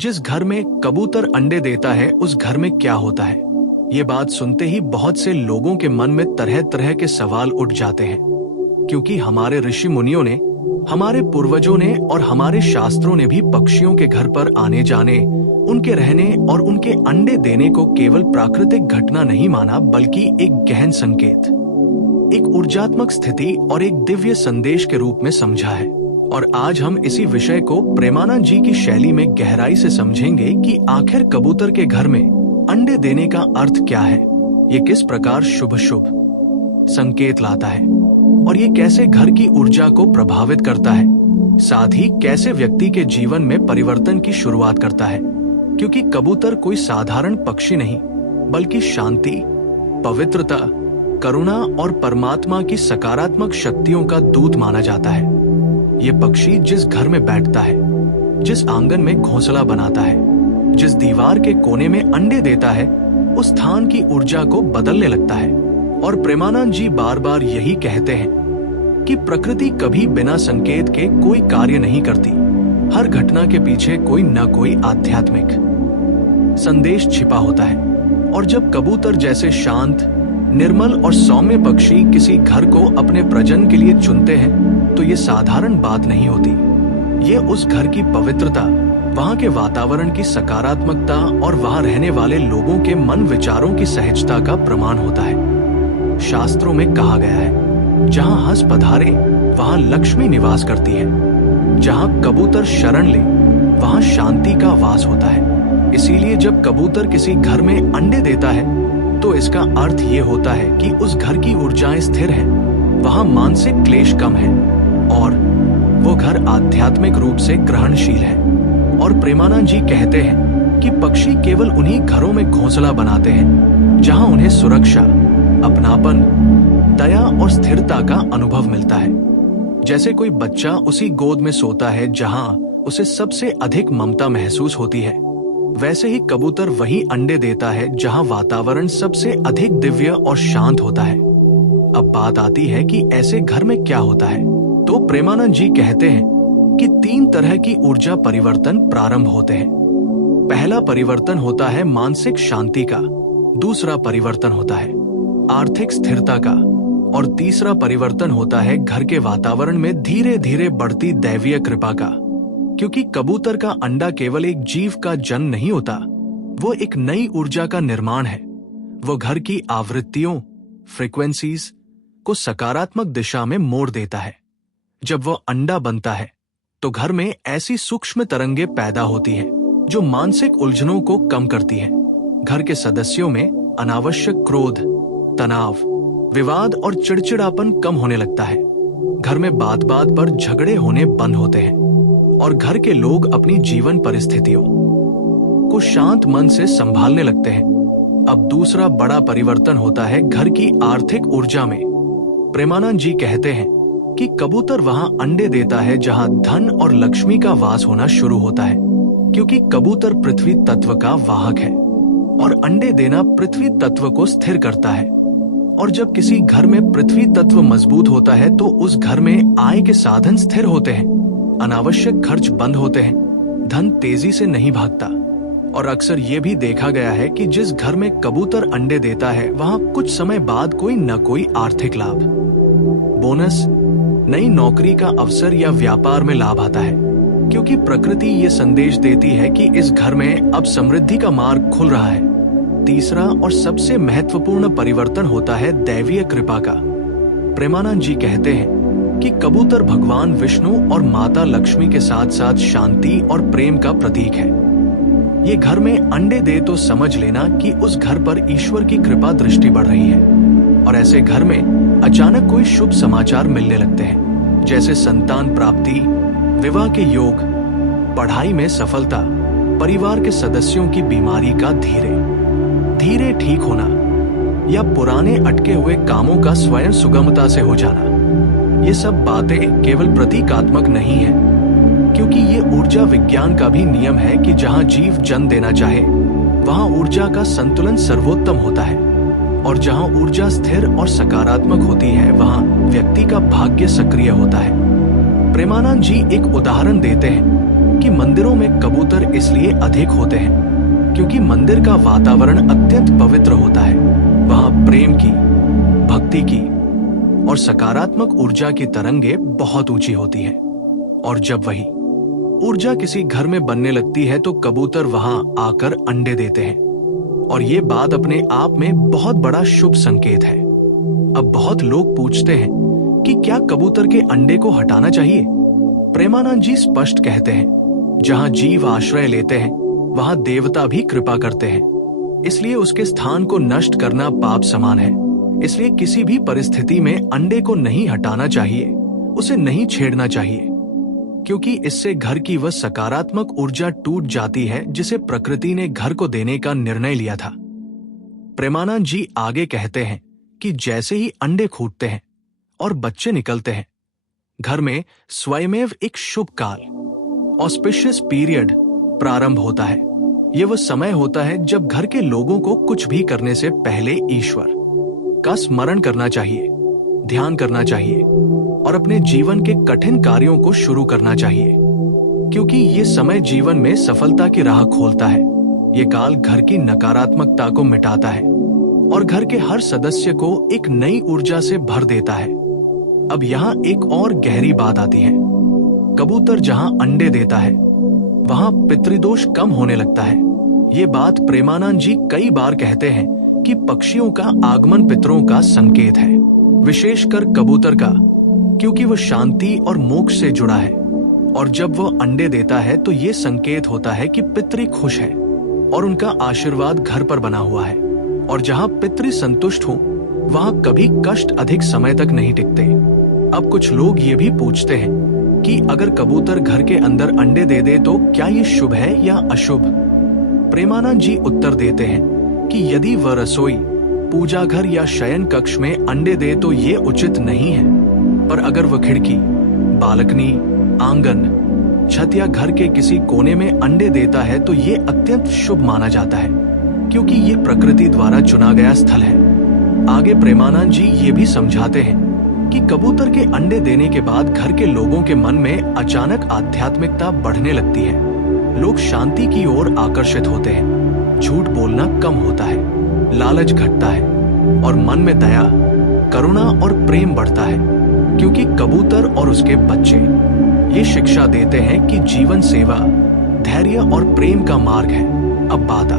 जिस घर में कबूतर अंडे देता है उस घर में क्या होता है? ये बात सुनते ही बहुत से लोगों के मन में तरह तरह के सवाल उठ जाते हैं, क्योंकि हमारे ऋषि मुनियों ने, हमारे पूर्वजों ने और हमारे शास्त्रों ने भी पक्षियों के घर पर आने जाने, उनके रहने और उनके अंडे देने को केवल प्राकृतिक घटना नहीं माना, बल्कि एक गहन संकेत, एक ऊर्जात्मक स्थिति और एक दिव्य संदेश के रूप में समझा है। और आज हम इसी विषय को प्रेमानंद जी की शैली में गहराई से समझेंगे कि आखिर कबूतर के घर में अंडे देने का अर्थ क्या है, ये किस प्रकार शुभ शुभ संकेत लाता है और ये कैसे घर की ऊर्जा को प्रभावित करता है, साथ ही कैसे व्यक्ति के जीवन में परिवर्तन की शुरुआत करता है। क्योंकि कबूतर कोई साधारण पक्षी नहीं, बल्कि शांति, पवित्रता, करुणा और परमात्मा की सकारात्मक शक्तियों का दूत माना जाता है। ये पक्षी जिस घर में बैठता है, जिस आंगन में घोंसला बनाता है, जिस दीवार के कोने में अंडे देता है, उस स्थान की ऊर्जा को बदलने लगता है। और प्रेमानंद जी बार बार यही कहते हैं कि प्रकृति कभी बिना संकेत के कोई कार्य नहीं करती। हर घटना के पीछे कोई न कोई आध्यात्मिक संदेश छिपा होता है। और जब कबूतर जैसे शांत, निर्मल और सौम्य पक्षी किसी घर को अपने प्रजनन के लिए चुनते हैं, तो ये साधारण बात नहीं होती। ये उस घर की पवित्रता, वहाँ के वातावरण की सकारात्मकता और वहाँ रहने वाले लोगों के मन विचारों की सहजता का प्रमाण होता है। शास्त्रों में कहा गया है, जहाँ हंस पधारे वहाँ लक्ष्मी निवास करती है, जहाँ कबूतर शरण ले वहाँ शांति का वास होता है। इसीलिए जब कबूतर किसी घर में अंडे देता है, तो इसका अर्थ ये होता है कि उस घर की ऊर्जाएं स्थिर हैं, वहाँ मानसिक क्लेश कम है और वो घर आध्यात्मिक रूप से ग्रहणशील है। और प्रेमानंद जी कहते हैं कि पक्षी केवल उन्हीं घरों में घोंसला बनाते हैं जहाँ उन्हें सुरक्षा, अपनापन, दया और स्थिरता का अनुभव मिलता है। जैसे कोई बच्चा उसी गोद में सोता है जहाँ उसे सबसे अधिक ममता महसूस होती है, वैसे ही कबूतर वही अंडे देता है जहाँ वातावरण सबसे अधिक दिव्य और शांत होता है। अब बात आती है कि ऐसे घर में क्या होता है। तो प्रेमानंद जी कहते हैं कि 3 तरह की ऊर्जा परिवर्तन प्रारंभ होते हैं। पहला परिवर्तन होता है मानसिक शांति का, दूसरा परिवर्तन होता है आर्थिक स्थिरता का और तीसरा परिवर्तन होता है घर के वातावरण में धीरे धीरे बढ़ती दैवीय कृपा का। क्योंकि कबूतर का अंडा केवल एक जीव का जन्म नहीं होता, वो एक नई ऊर्जा का निर्माण है। वो घर की आवृत्तियों, फ्रीक्वेंसीज को सकारात्मक दिशा में मोड़ देता है। जब वो अंडा बनता है तो घर में ऐसी सूक्ष्म तरंगे पैदा होती हैं जो मानसिक उलझनों को कम करती हैं। घर के सदस्यों में अनावश्यक क्रोध, तनाव, विवाद और चिड़चिड़ापन कम होने लगता है। घर में बात बात पर झगड़े होने बंद होते हैं और घर के लोग अपनी जीवन परिस्थितियों को शांत मन से संभालने लगते हैं। अब दूसरा बड़ा परिवर्तन होता है घर की आर्थिक ऊर्जा में। प्रेमानंद जी कहते हैं कि कबूतर वहां अंडे देता है जहां धन और लक्ष्मी का वास होना शुरू होता है, क्योंकि कबूतर पृथ्वी तत्व का वाहक है और अंडे देना पृथ्वी तत्व को स्थिर करता है। और जब किसी घर में पृथ्वी तत्व मजबूत होता है तो उस घर में आय के साधन स्थिर होते हैं, अनावश्यक खर्च बंद होते हैं, धन तेजी से नहीं भागता। और अक्सर ये भी देखा गया है कि जिस घर में कबूतर अंडे देता है वहां कुछ समय बाद कोई न कोई आर्थिक लाभ, बोनस, नई नौकरी का अवसर या व्यापार में लाभ आता है, क्योंकि प्रकृति ये संदेश देती है कि इस घर में अब समृद्धि का मार्ग खुल रहा है। तीसरा और सबसे महत्वपूर्ण परिवर्तन होता है दैवीय कृपा का। प्रेमानंद जी कहते हैं कि कबूतर भगवान विष्णु और माता लक्ष्मी के साथ साथ शांति और प्रेम का प्रतीक है। ये घर में अंडे दे तो समझ लेना कि उस घर पर ईश्वर की कृपा दृष्टि बढ़ रही है। और ऐसे घर में अचानक कोई शुभ समाचार मिलने लगते हैं, जैसे संतान प्राप्ति, विवाह के योग, पढ़ाई में सफलता, परिवार के सदस्यों की बीमारी का धीरे धीरे ठीक होना या पुराने अटके हुए कामों का स्वयं सुगमता से हो जाना। ये सब बातें केवल प्रतीकात्मक नहीं है, क्योंकि ये ऊर्जा विज्ञान का भी नियम है कि जहाँ जीव जन्म देना चाहे वहाँ ऊर्जा का संतुलन सर्वोत्तम होता है, और जहाँ ऊर्जा स्थिर और सकारात्मक होती है वहाँ व्यक्ति का भाग्य सक्रिय होता है। प्रेमानंद जी एक उदाहरण देते हैं कि मंदिरों में कबूतर इसलिए अधिक होते हैं क्योंकि मंदिर का वातावरण अत्यंत पवित्र होता है। वहां प्रेम की, भक्ति की और सकारात्मक ऊर्जा की तरंगे बहुत ऊंची होती हैं। और जब वही ऊर्जा किसी घर में बनने लगती है तो कबूतर वहां आकर अंडे देते हैं, और ये बात अपने आप में बहुत बड़ा शुभ संकेत है। अब बहुत लोग पूछते हैं कि क्या कबूतर के अंडे को हटाना चाहिए? प्रेमानंद जी स्पष्ट कहते हैं, जहां जीव आश्रय लेते हैं वहां देवता भी कृपा करते हैं, इसलिए उसके स्थान को नष्ट करना पाप समान है। इसलिए किसी भी परिस्थिति में अंडे को नहीं हटाना चाहिए, उसे नहीं छेड़ना चाहिए, क्योंकि इससे घर की वह सकारात्मक ऊर्जा टूट जाती है जिसे प्रकृति ने घर को देने का निर्णय लिया था। प्रेमानंद जी आगे कहते हैं कि जैसे ही अंडे फूटते हैं और बच्चे निकलते हैं, घर में स्वयमेव एक शुभ काल, ऑस्पिशियस पीरियड प्रारंभ होता है। यह वह समय होता है जब घर के लोगों को कुछ भी करने से पहले ईश्वर का स्मरण करना चाहिए, ध्यान करना चाहिए और अपने जीवन के कठिन कार्यों को शुरू करना चाहिए, क्योंकि ये समय जीवन में सफलता की राह खोलता है। ये काल घर की नकारात्मकता को मिटाता है और घर के हर सदस्य को एक नई ऊर्जा से भर देता है। अब यहाँ एक और गहरी बात आती है। कबूतर जहाँ अंडे देता है वहाँ पितृदोष कम होने लगता है। ये बात प्रेमानंद जी कई बार कहते हैं कि पक्षियों का आगमन पितरों का संकेत है, विशेषकर कबूतर का, क्योंकि वह शांति और मोक्ष से जुड़ा है। और जब वह अंडे देता है तो ये संकेत होता है कि पितृ खुश है और उनका आशीर्वाद घर पर बना हुआ है। और जहाँ पितृ संतुष्ट हो वहाँ कभी कष्ट अधिक समय तक नहीं टिकते। अब कुछ लोग ये भी पूछते हैं कि अगर कबूतर घर के अंदर अंडे दे दे तो क्या ये शुभ है या अशुभ? प्रेमानंद जी उत्तर देते हैं कि यदि वह रसोई, पूजा घर या शयन कक्ष में अंडे दे तो ये उचित नहीं है, पर अगर वह खिड़की, बालकनी, आंगन, छत या घर के किसी कोने में अंडे देता है तो ये अत्यंत शुभ माना जाता है, क्योंकि ये प्रकृति द्वारा चुना गया स्थल है। आगे प्रेमानंद जी ये भी समझाते हैं कि कबूतर के अंडे देने के बाद घर के लोगों के मन में अचानक आध्यात्मिकता बढ़ने लगती है। लोग शांति की ओर आकर्षित होते हैं, झूठ बोलना कम होता है, लालच घटता है और मन में दया, करुणा और प्रेम बढ़ता है, क्योंकि कबूतर और उसके बच्चे ये शिक्षा देते हैं कि जीवन सेवा, धैर्य और प्रेम का मार्ग है। अब बात